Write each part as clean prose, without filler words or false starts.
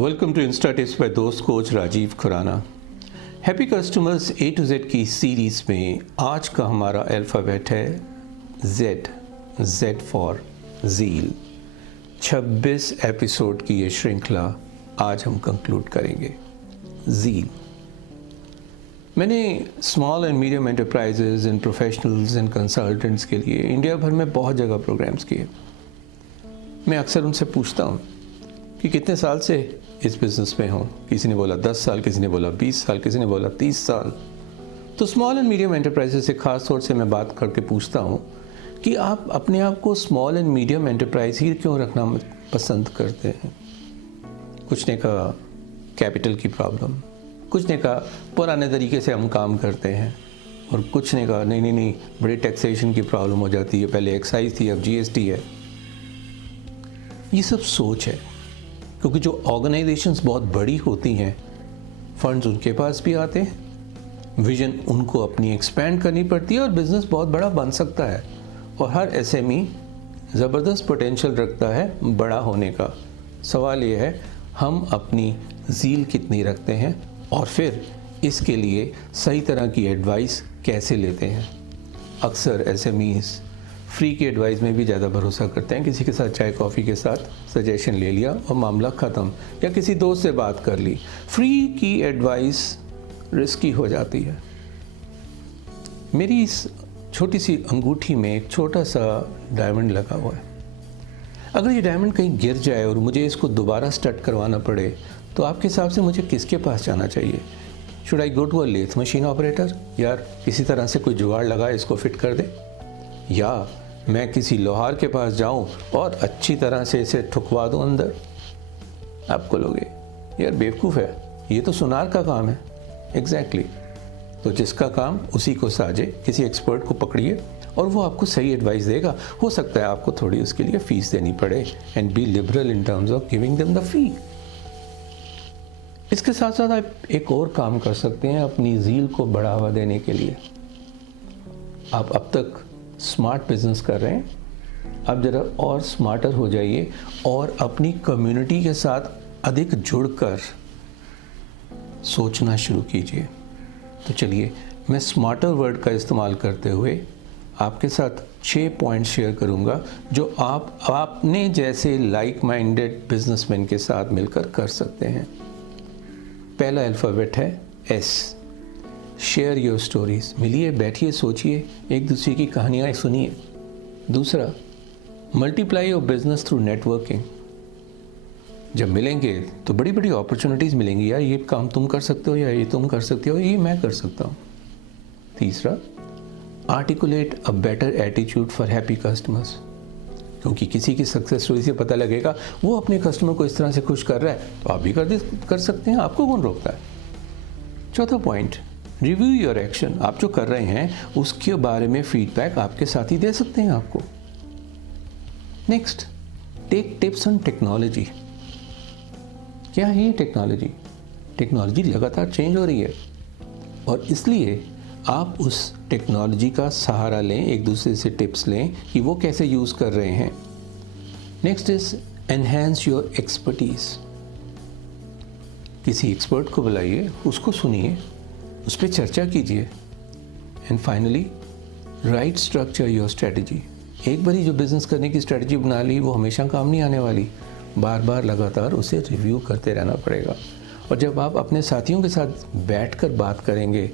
Welcome to Insta tips by दोस्त coach Rajiv Khurana. Happy customers A to Z की series में आज का हमारा अल्फ़ाबेट है Z. Z for zeal. 26 episode की ये श्रृंखला आज हम कंक्लूड करेंगे। ज़ील। मैंने small and medium enterprises and professionals and consultants के लिए इंडिया भर में बहुत जगह प्रोग्राम्स किए। मैं अक्सर उनसे पूछता हूँ कि कितने साल से इस बिज़नेस में हो। किसी ने बोला 10 साल, किसी ने बोला 20 साल, किसी ने बोला 30 साल। तो स्मॉल एंड मीडियम एंटरप्राइजेस से ख़ास तौर से मैं बात करके पूछता हूँ कि आप अपने आप को स्मॉल एंड मीडियम एंटरप्राइज ही क्यों रखना पसंद करते हैं। कुछ ने कहा कैपिटल की प्रॉब्लम, कुछ ने कहा पुराने तरीके से हम काम करते हैं, और कुछ ने कहा नहीं बड़ी टैक्सेशन की प्रॉब्लम हो जाती है, पहले एक्साइज थी अब जीएसटी है। ये सब सोच है, क्योंकि जो ऑर्गेनाइजेशंस बहुत बड़ी होती हैं फंड्स उनके पास भी आते हैं, विजन उनको अपनी एक्सपेंड करनी पड़ती है और बिज़नेस बहुत बड़ा बन सकता है। और हर एसएमई ज़बरदस्त पोटेंशियल रखता है बड़ा होने का। सवाल ये है हम अपनी ज़ील कितनी रखते हैं और फिर इसके लिए सही तरह की एडवाइस कैसे लेते हैं। अक्सर एसएमईज़ फ्री की एडवाइस में भी ज़्यादा भरोसा करते हैं। किसी के साथ चाय कॉफ़ी के साथ सजेशन ले लिया और मामला ख़त्म, या किसी दोस्त से बात कर ली। फ्री की एडवाइस रिस्की हो जाती है। मेरी इस छोटी सी अंगूठी में एक छोटा सा डायमंड लगा हुआ है। अगर ये डायमंड कहीं गिर जाए और मुझे इसको दोबारा स्टड करवाना पड़े तो आपके हिसाब से मुझे किसके पास जाना चाहिए? Should I go to a lathe machine operator, यार किसी तरह से कोई जुगाड़ लगा इसको फिट कर दे, या मैं किसी लोहार के पास जाऊं और अच्छी तरह से इसे ठुकवा दूं अंदर? आपको लोगे यार बेवकूफ़ है, ये तो सुनार का काम है। एग्जैक्टली। तो जिसका काम उसी को साजे, किसी एक्सपर्ट को पकड़िए और वो आपको सही एडवाइस देगा। हो सकता है आपको थोड़ी उसके लिए फ़ीस देनी पड़े, and B liberal in terms of giving them the fee. इसके साथ साथ आप एक और काम कर सकते हैं अपनी ज़ील को बढ़ावा देने के लिए। आप अब तक स्मार्ट बिजनेस कर रहे हैं, अब ज़रा और स्मार्टर हो जाइए और अपनी कम्युनिटी के साथ अधिक जुड़कर सोचना शुरू कीजिए। तो चलिए मैं स्मार्टर वर्ड का इस्तेमाल करते हुए आपके साथ 6 पॉइंट शेयर करूंगा जो आप अपने जैसे लाइक माइंडेड बिजनेसमैन के साथ मिलकर कर सकते हैं। पहला अल्फ़ाबेट है एस। Share your stories. मिलिए, बैठिए, सोचिए, एक दूसरे की कहानियाँ सुनिए। दूसरा, multiply your business through networking. जब मिलेंगे तो बड़ी बड़ी अपॉर्चुनिटीज़ मिलेंगी, यार ये काम तुम कर सकते हो, या ये तुम कर सकते हो, ये मैं कर सकता हूँ। तीसरा, articulate a better attitude for happy customers, क्योंकि किसी की सक्सेस स्टोरी से पता लगेगा वो अपने कस्टमर को इस तरह से खुश कर रहा है तो आप भी कर सकते हैं, आपको कौन रोकता है। चौथा पॉइंट, रिव्यू योर एक्शन। आप जो कर रहे हैं उसके बारे में फीडबैक आपके साथी दे सकते हैं आपको। Next, take tips on technology. क्या है ये टेक्नोलॉजी? टेक्नोलॉजी लगातार चेंज हो रही है और इसलिए आप उस टेक्नोलॉजी का सहारा लें, एक दूसरे से टिप्स लें कि वो कैसे यूज़ कर रहे हैं। Next is enhance your expertise. किसी एक्सपर्ट को बुलाइए, उसको सुनिए, उस पर चर्चा कीजिए। And finally, right structure your strategy. एक बारी जो बिज़नेस करने की स्ट्रेटजी बना ली वो हमेशा काम नहीं आने वाली, बार बार लगातार उसे रिव्यू करते रहना पड़ेगा। और जब आप अपने साथियों के साथ बैठकर बात करेंगे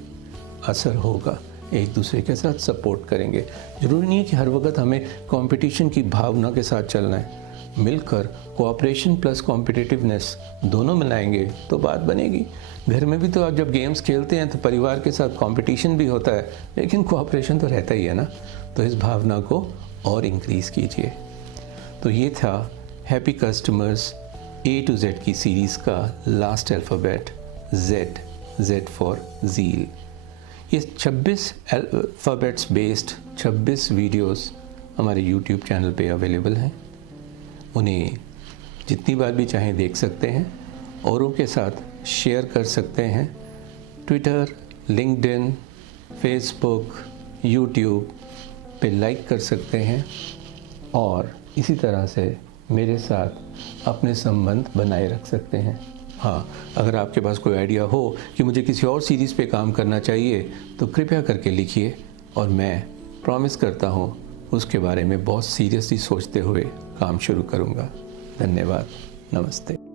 असर होगा, एक दूसरे के साथ सपोर्ट करेंगे। ज़रूरी नहीं है कि हर वक्त हमें कंपटीशन की भावना के साथ चलना है। मिलकर कोऑपरेशन प्लस कॉम्पिटिटिवनेस दोनों मिलाएंगे तो बात बनेगी। घर में भी तो आप जब गेम्स खेलते हैं तो परिवार के साथ कंपटीशन भी होता है, लेकिन कोऑपरेशन तो रहता ही है ना। तो इस भावना को और इंक्रीज़ कीजिए। तो ये था happy customers A to Z की सीरीज़ का last alphabet Z. Z for zeal. ये 26 अल्फ़ाबेट्स बेस्ड 26 वीडियोस हमारे यूट्यूब चैनल पे अवेलेबल हैं। उन्हें जितनी बार भी चाहें देख सकते हैं, औरों के साथ शेयर कर सकते हैं। ट्विटर, लिंक्डइन, फेसबुक, यूट्यूब पे लाइक कर सकते हैं और इसी तरह से मेरे साथ अपने संबंध बनाए रख सकते हैं। हाँ, अगर आपके पास कोई आइडिया हो कि मुझे किसी और सीरीज़ पे काम करना चाहिए तो कृपया करके लिखिए, और मैं प्रॉमिस करता हूँ उसके बारे में बहुत सीरियसली सोचते हुए काम शुरू करूँगा। धन्यवाद। नमस्ते।